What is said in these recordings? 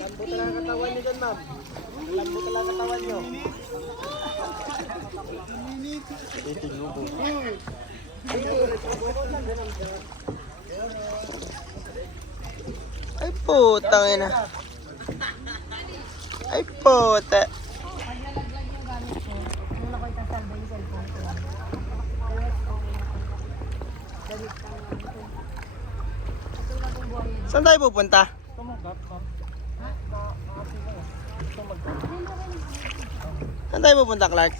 Lambot talaga katawan nyo dyan, ma'am. Lambot talaga katawan nyo. Titinubo. Ay putang ina. Ay puta. Pag nalaglag yung gamit ko, nung ako'y kasalba yung cellphone ko. Damit lang naman ito. Ito lang yung buhay yun. Saan tayo pupunta? Tumagap, ma'am. Saan tayo pupunta, Clark?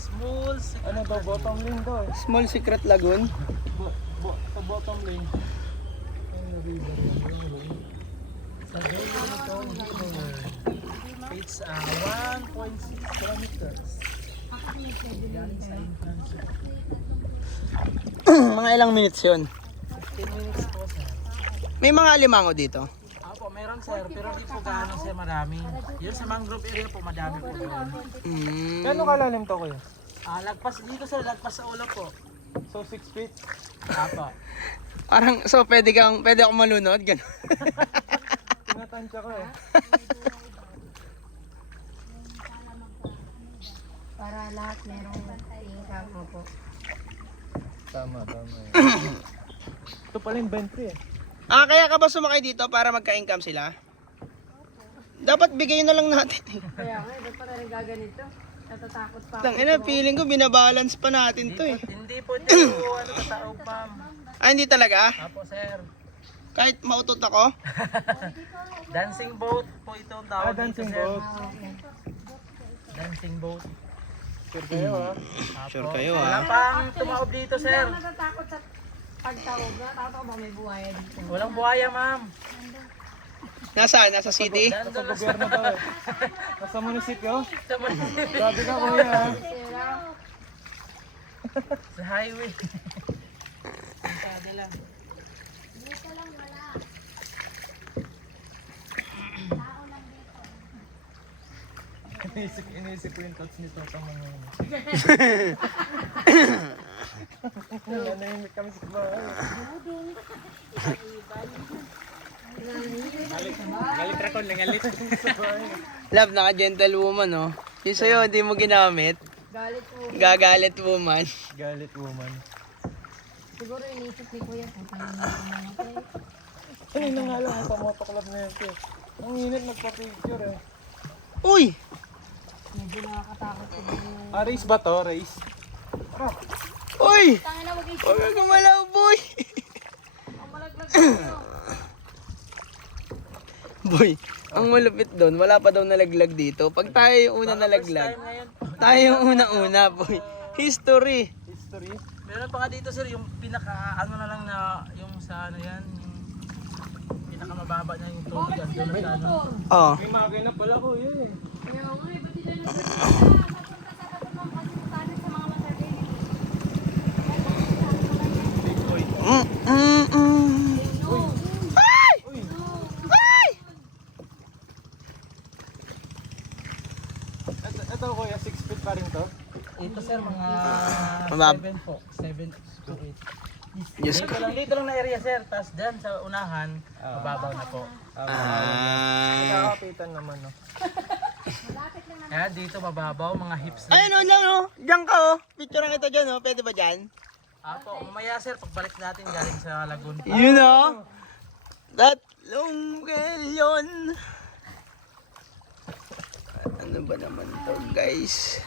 Small, ano to, bottom lane to eh. Small Secret Lagoon. Sa bottom lane. It's 1.6 kilometers. Mga ilang minutes yun. 10 minutes po, sir. May mga alimango dito. Apo, meron sir, pero hindi po gaano sir marami. Yun sa mangrove area po, madami po doon. Gano'ng kalalim to kuya? Lagpas dito sir, lagpas sa ulo po. So 6 feet? Apo. Parang, so pwede ako malunod, gano'n. Tinatansya ko eh. Para lahat merong income mo po. Tama. Ito pala yung bentre eh. Kaya ka ba sumakay dito para magka-income sila? Dapat bigay na lang natin. Kaya nga, ba't pa rin gaganito? Natatakot pa Tang ina, feeling ko binabalance pa natin to eh. Hindi po dito, ano tataog ma'am. Hindi talaga? Apo sir. Kahit mautot ako? Dancing boat po ito ang tawag dito sir. Dancing boat. Sure kayo ha? Sure kayo Wala ha? pang tumaob dito Hindi sir. ako natatakot sa pagtawag. Natatakot ako ba may buhaya dito? Walang buhaya ma'am. Nasaan? Nasa city? Nasa gobyerno daw eh. Nasa munisipyo? Sa munisipyo. Sabi ka kuya ha? Sa highway. Kada lang. Dito lang wala. Tao lang dito. Inisip ko yung thoughts nito sa mga nanahimik kami sa bahay. Galit rakon, nangalit. Love, naka-gentlewoman oh. Yung sa'yo, hindi mo ginamit. Galit po. Gagalit woman. Galit woman. Siguro inisip ni Kuya kung paano natin. Kanina nga lang sa motoklub na yun. Ang init nagpa-picture eh. Uy! Medyo nakakatakot ko din yung... Race ba to? Race? Uy! Tangin na mag-isip. Huwag kang gumalaw, boy! Ang malaglag ko. Boy, ang malupit doon, wala pa daw nalaglag dito. Pag tayo yung una nalaglag, tayo yung una-una, boy. History. History? Meron pa nga dito sir, yung pinaka ano na lang na yung sa ano yan, yung pinakamababa na yung tubig Bakit ang sila dulo sa ano. nagmotor? Oh. May makina pala ko yun eh. Kaya nga, ba't sila nagmotor? Napunta sa katulong kasultanan sa mga masarili. Ito kuya, 6 feet pa rin to? Ito sir, mga Mabab. 7 po. 7 to 8. Diyos ko. Dito lang na area sir, tapos dyan sa unahan, mababaw na po. Nagkakapitan naman no. Kaya dito mababaw, mga hips na. Ayun, lang oh. Diyan ka oh. Picture kita dyan oh. Pwede ba dyan? Apo, mamaya sir, pagbalik natin galing sa lagoon. Yun oh. Tatlong galyon. Ano ba naman to, guys?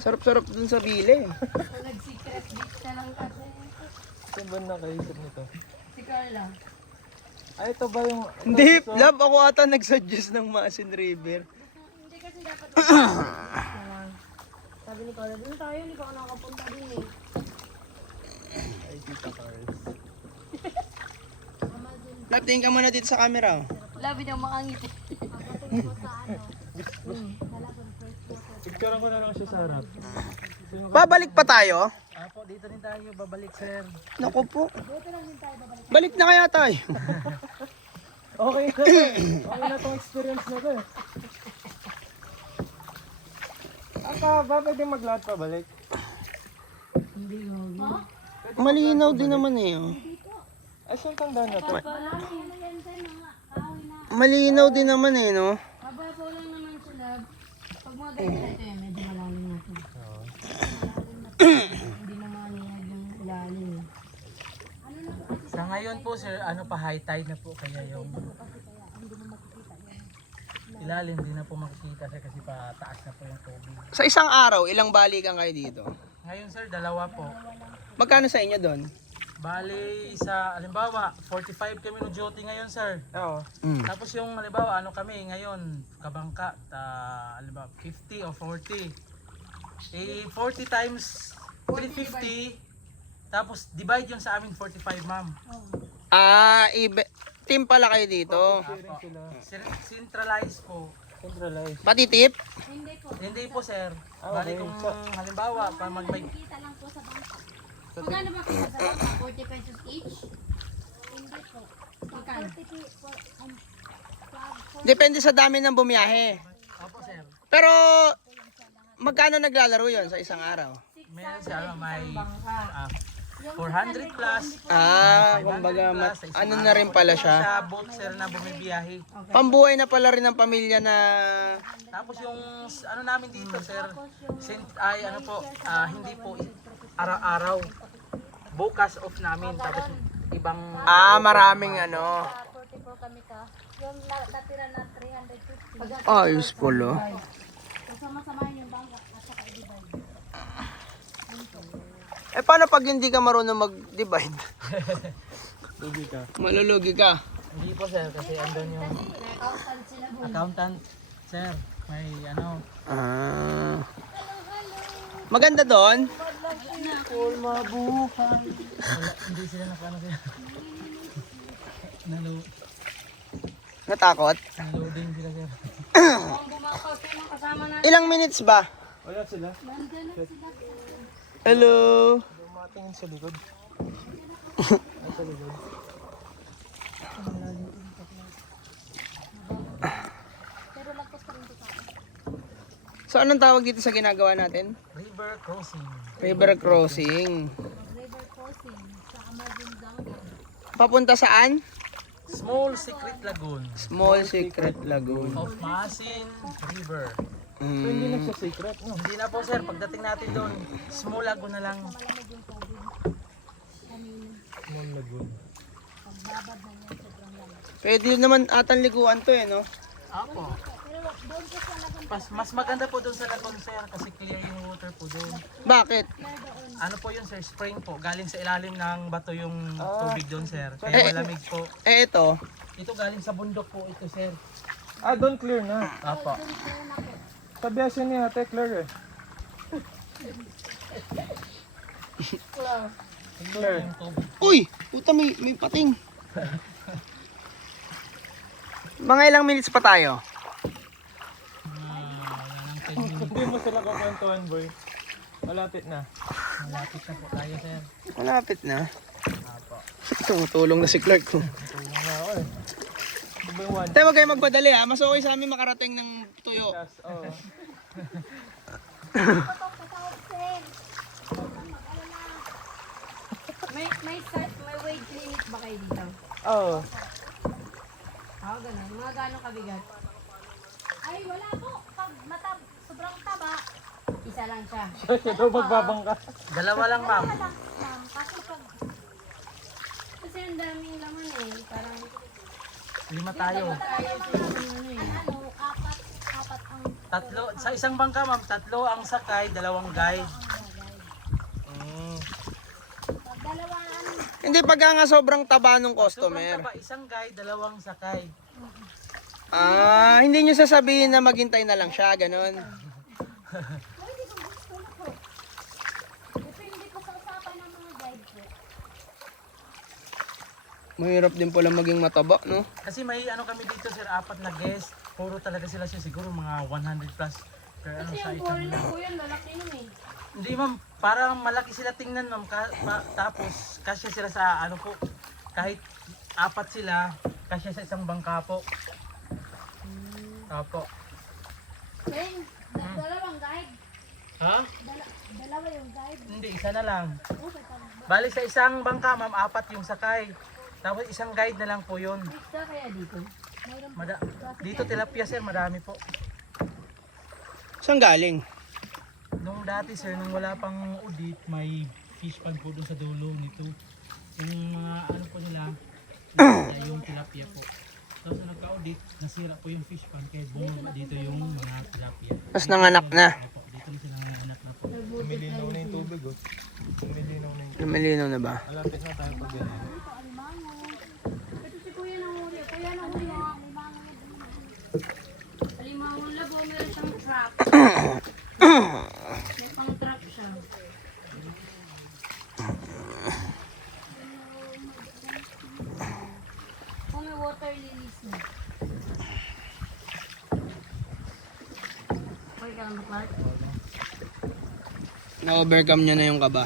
Sarap-sarap dun sa bile. Kung nag-secret beach na lang kasi. Saan ba nakaisip nito? Si Carla. Ay, ito ba yung... Hindi, love, ako ata nag-suggest ng Masin River. Hindi kasi dapat sabi ni Carla, dun tayo, hindi ko ako nakapunta din eh. Ay, Tita Cars. Love, tingin ka muna dito sa camera oh. Labi niya makangiti. Picturean ko na lang siya sa harap. Babalik pa tayo? Apo, dito rin tayo babalik sir. Naku po. Balik na kaya tayo. Okay na. Okay na tong experience na to eh. Aka ba pwede maglakad pa balik? Hindi ko. Pwede Malinaw din naman eh. Oh. Asan tanda na to? Wala na yan sir, mga kahoy na. Malinaw din naman eh, no? Mababaw lang naman sila. Pag mga ganito, ito yan, medyo malalim na ito. Hindi na maniyag yung ilalim. Sa ngayon po sir, ano pa high tide na po kaya yung ilalim din na po makikita sir kasi pataas na po yung tubig. Sa isang araw, ilang balikan kayo dito? Ngayon sir, dalawa po. Magkano sa inyo doon? Bali sa halimbawa 45 kami no duty ngayon sir. Oo. Tapos yung halimbawa ano kami ngayon kabangka halimbawa 50 o 40. Eh 40 times 350 tapos divide yun sa amin 45 ma'am. Team pala kayo dito. Apo. Centralized po. Centralized. Pati tip? Hindi po. Hindi po sir. Okay. Bali kung halimbawa pa may Kita lang po sa bangka. Magkano ba kita sa bangka? 40 pesos each? Hindi po. Magkano? Depende sa dami ng bumiyahe. Opo sir. Pero, magkano naglalaro yon sa isang araw? Meron siya may 400 plus. Kumbaga, plus, sa isang ano na rin pala siya. Sa boat sir na bumibiyahe. Pambuhay na pala rin ng pamilya na... Tapos yung ano namin dito sir, ano po, hindi po araw-araw. Bukas off namin tapos ibang maraming ano. 44 kami ka. Yung natira na 350. Ayos pala. Kasama-samahin yung bangka at saka i-divide. Paano pag hindi ka marunong mag-divide? Lugi ka. Malulugi ka. Hindi po sir kasi andun yung May accountant sila po. accountant sir, may ano. Maganda doon. Wala, hindi sila nakano sila. Natakot. Naloading sila sir. Kung bumakaw sa mga kasama na. Ilang minutes ba? Wala sila. Nandun na sila. Hello. Dumatingin sa likod. Pero lagpas pa rin dito. So anong tawag dito sa ginagawa natin? River crossing. River crossing. River crossing sa Amazon Jungle. Papunta saan? Small Secret Lagoon Small Secret Lagoon. of Maasin River. Hindi na siya secret, no? Hindi na po sir, pagdating natin doon, small lagoon na lang. Small lagoon. Pwede yun naman atang liguan to no? Apo. Mas maganda po doon sa lagoon sir kasi clear yung water po doon. Bakit? Ano po yun sir, spring po. Galing sa ilalim ng bato yung tubig doon sir. Eh, Kaya malamig po. Ito. Ito galing sa bundok po ito sir. Doon clear na. Apo. Sabi siya ni Ate Claire eh. Claire. Yung tubig. Uy! Puta, may pating. Mga ilang minutes pa tayo? Wala nang 10 minutes. Hindi mo sila kukwentuhan, boy. Malapit na. Malapit na po tayo sir. Malapit na. Apo. Tumutulong na si Clark ko. Tulong na ako eh. Ano ba yung one? Tayo, wag kayo magpadali ha. Mas okay sa amin makarating ng tuyo. Yes, oo. May weight limit ba kayo dito? Oo. Ganun. Mga gano'ng kabigat? Ay, wala po. Pag sobrang taba, isa lang siya. Siya daw magbabangka. Dalawa lang ma'am. Kasi ang daming laman eh. Parang 5 tayo. tayo apat ang Tatlo, sa isang bangka ma'am, 3 ang sakay, 2 guide. pag dalawang Hindi pag nga sobrang taba ng Sobrang customer. taba, isang guide, 2 sakay. Hindi nyo sasabihin na maghintay na lang siya, ganun. depende po sa usapan ng mga guide po. Mahirap din pala maging mataba, no? Kasi may ano kami dito sir, 4 na guest. Puro talaga sila siya siguro mga 100 plus. Per ano Kasi sa yung isang foreigner po yan, lalaki nun eh. Hindi ma'am, parang malaki sila tingnan ma'am. Tapos kasya sila sa ano po, kahit 4 sila, kasya sa isang bangka po. Opo. Then, dalawang guide. Ha? Dalawa yung guide. Hindi, isa na lang. Bali sa isang bangka, ma'am, 4 yung sakay. Tapos isang guide na lang po yun. Isa kaya dito? Dito tilapia sir, marami po. Saan galing? Nung dati sir, nung wala pang audit, may fish pond po doon sa dulo nito. Yung mga ano po nila, yung tilapia po. So sa nagka-audit, nasira po yung fish pond kaya bumaba dito yung mga tilapia. Tapos nanganak na. Opo, dito na sila nanganak na po. Lumilinaw na yung tubig oh. Lumilinaw na yung Lumalinaw na ba? Malapit na tayo pag ganyan. Ito si Kuya nang huli. Kuya nang huli. Alimangon labo, meron siyang trap. May pang trap siya. Oh, may water lilies na. Okay ka lang, Clark? Na-overcome niya na yung kaba.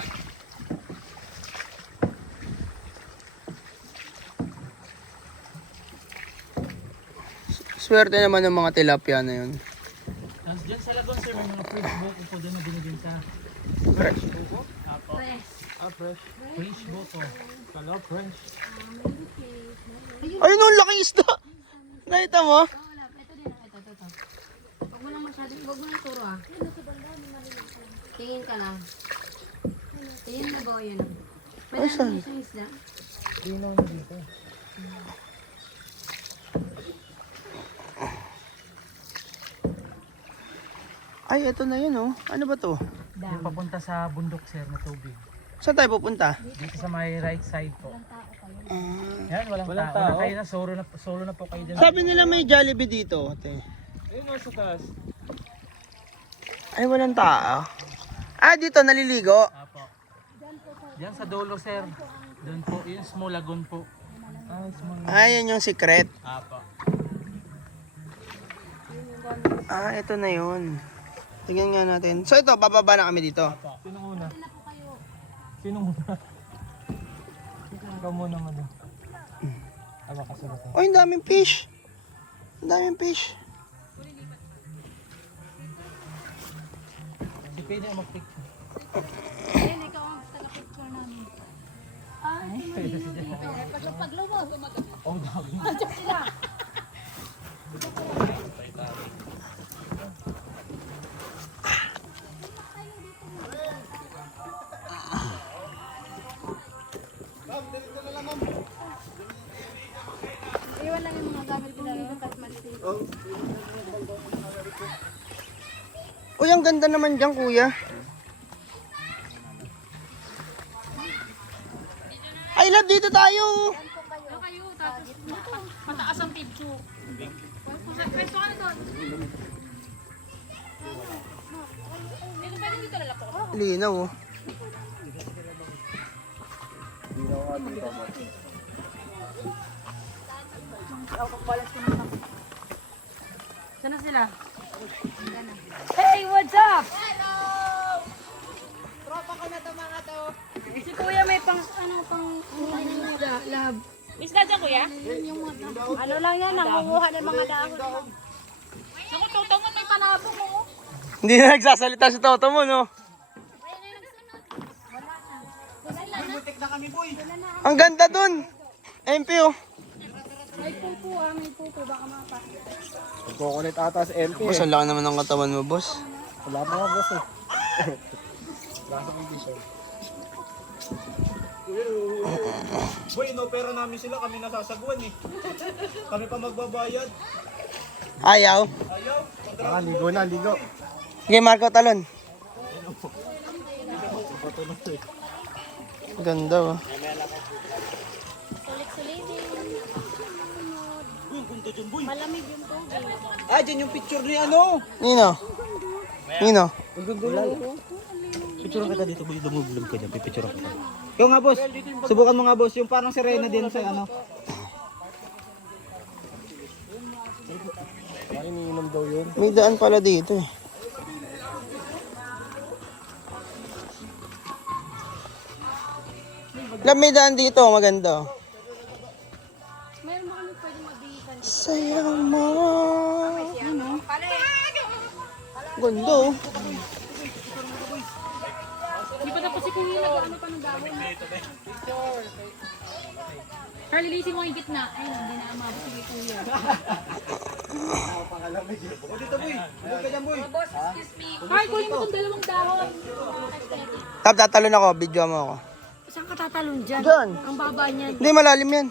Swerte naman ng mga tilapia na yun. Tapos dyan sa lagon sir, may mga fish buko po doon na binigyan sa Fresh. apo. Fresh. Fresh. Fish buko. Kala French. Ayun ang laking isda! Nakita mo? Oh, wala. Ito din. Ito. Huwag mo lang masyadong, huwag mo lang turo ah. Tingin ka lang. Tingin na ba yun? May saan? siyang isda. Linaw na dito. Ay, ito na yun oh. Ano ba to? Yung papunta sa bundok sir na tubig. Saan tayo pupunta? Dito sa may right side po. Yan, walang Walang tao. tao? Kayo na, solo na po kayo dyan. Sabi nila may Jollibee dito. Ate. Ayun nasa taas. Ay, walang tao. Ah, dito naliligo. Apo. Diyan sa dulo sir. Doon po, yung small lagoon po. Ah, small. Ayan yung secret. Apo. Ah, ito na yun. Tingnan nga natin. So ito, bababa na kami dito. Sinong una? Sinong una? Ikaw muna mo doon. Aba kasagot eh. Oh, ang daming fish. Ang daming fish. Hindi pwede ang mag-picture. Ayun, ikaw ang taga-picture namin. Ay, paglubo. Oh, dami. Andiyan sila. Iwan lang yung mga gamit ko dito kahit maliit. Uy, ang ganda naman dyan, kuya. Ay, love, dito tayo. Kayo, tapos mataas ang picture. Pwesto ka na doon. Pwede dito lalako. Linaw, oh. Sana sila? Hey, what's up? Hello! Tropa ko na to mga to. Si kuya may pang, lab. Isda dyan, kuya? Yung mga ano lang yan, nangunguha ng mga dahon. Naku, tutungan may panabong mo. Hindi na nagsasalita si Toto mo, no? Ang ganda dun. MP, oh. May pupo may pupo, baka mapa. Kukulit ata sa MP Boss, ang laki naman ng katawan mo, boss. Wala pa nga boss eh. Wala sa condition. Boy, inopera namin sila, kami nasasagwan eh. Kami pa magbabayad. Ayaw. Ayaw, Ah, ligo na, ligo. Sige, Marco, talon. Ganda, oh. Malamig yung tubig. Ah, dyan yung picture ni ano. Nino? Nino? Picture kita dito, boy. Dumubulog ka dyan, pipicture kita. Yung nga boss, subukan mo nga boss, yung parang sirena din sa ano. Ay, iniinom daw yun. May daan pala dito, eh. Love, may daan dito, maganda, oh. Meron ba kami pwede mabihisan? Sayang mo. Ganda, oh. kuya nag-ano pa ng dahon. Carl, lilisin mo yung gitna. Ayun, hindi na amabot si kuya. O dito boy, huwag ka dyan boy. Boss, excuse me. Carl, kunin mo itong dalawang dahon. Tap, tatalon ako. Video mo ako. Saan ka tatalon dyan? Dyan. Ang baba niyan. Hindi, malalim yan.